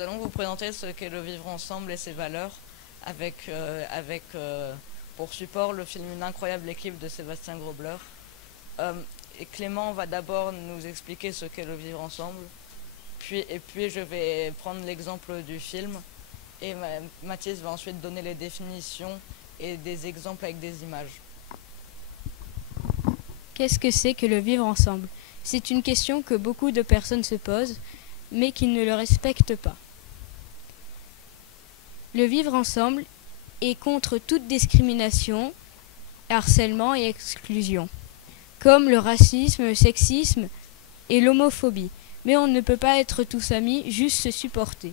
nous allons vous présenter ce qu'est le vivre ensemble et ses valeurs avec pour support le film Une incroyable équipe de Sébastien Grobler. Euh, et Clément va d'abord nous expliquer ce qu'est le vivre ensemble, puis je vais prendre l'exemple du film et Mathis va ensuite donner les définitions et des exemples avec des images. Qu'est-ce que c'est que le vivre ensemble? C'est une question que beaucoup de personnes se posent, mais qui ne le respectent pas. Le vivre ensemble est contre toute discrimination, harcèlement et exclusion, comme le racisme, le sexisme et l'homophobie. Mais on ne peut pas être tous amis, juste se supporter.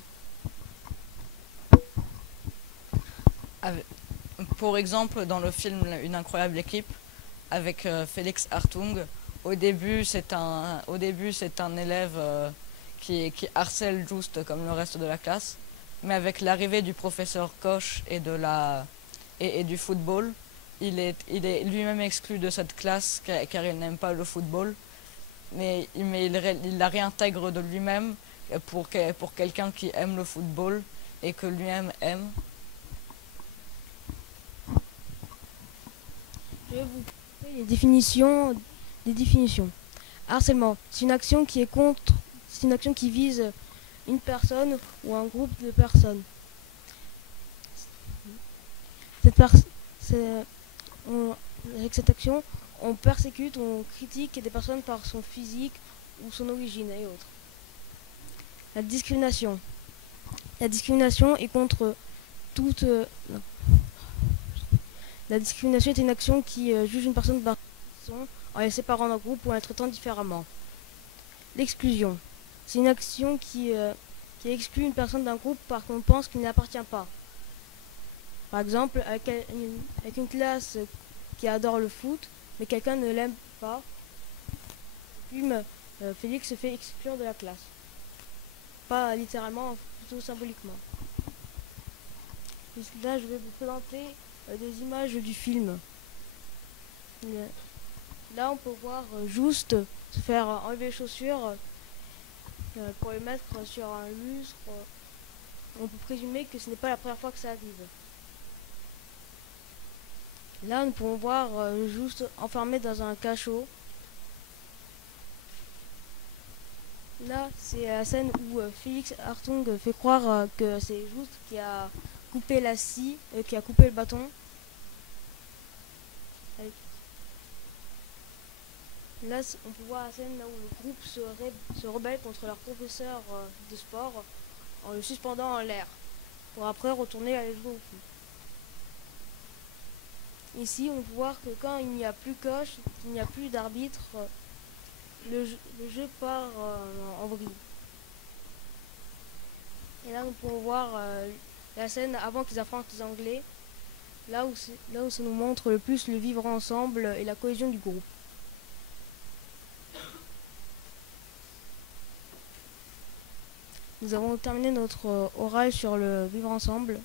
Pour exemple, dans le film Une incroyable équipe, avec Félix Hartung, au début c'est un élève qui harcèle juste comme le reste de la classe, mais avec l'arrivée du professeur Koch et du football, il est lui-même exclu de cette classe car il n'aime pas le football, mais il la réintègre de lui-même pour quelqu'un qui aime le football et que lui-même aime. Je vais vous donner les définitions. Harcèlement, c'est une action qui vise une personne ou un groupe de personnes. Cette pers- c'est- on- Avec cette action, on persécute, on critique des personnes par son physique ou son origine et autres. La discrimination. La discrimination est contre toute. Non. La discrimination est une action qui juge une personne par son en la séparant d'un groupe ou en la traitant différemment. L'exclusion. C'est une action qui exclut une personne d'un groupe parce qu'on pense qu'il n'y appartient pas. Par exemple, avec une classe qui adore le foot, mais quelqu'un ne l'aime pas, puis Félix se fait exclure de la classe. Pas littéralement, plutôt symboliquement. Et là, je vais vous présenter des images du film. Là, on peut voir juste se faire enlever les chaussures pour les mettre sur un lustre. On peut présumer que ce n'est pas la première fois que ça arrive. Là, nous pouvons voir juste enfermé dans un cachot. Là, c'est la scène où Félix Hartung fait croire que c'est juste qui a coupé la scie, qui a coupé le bâton. Là, on peut voir la scène là où le groupe se rebelle contre leur professeur de sport en le suspendant en l'air, pour après retourner aller jouer au foot. Ici, on peut voir que quand il n'y a plus coach, qu'il n'y a plus d'arbitre, le jeu part en vrille. Et là, nous pouvons voir la scène avant qu'ils affrontent les Anglais, là où ça nous montre le plus le vivre ensemble et la cohésion du groupe. Nous avons terminé notre oral sur le vivre ensemble.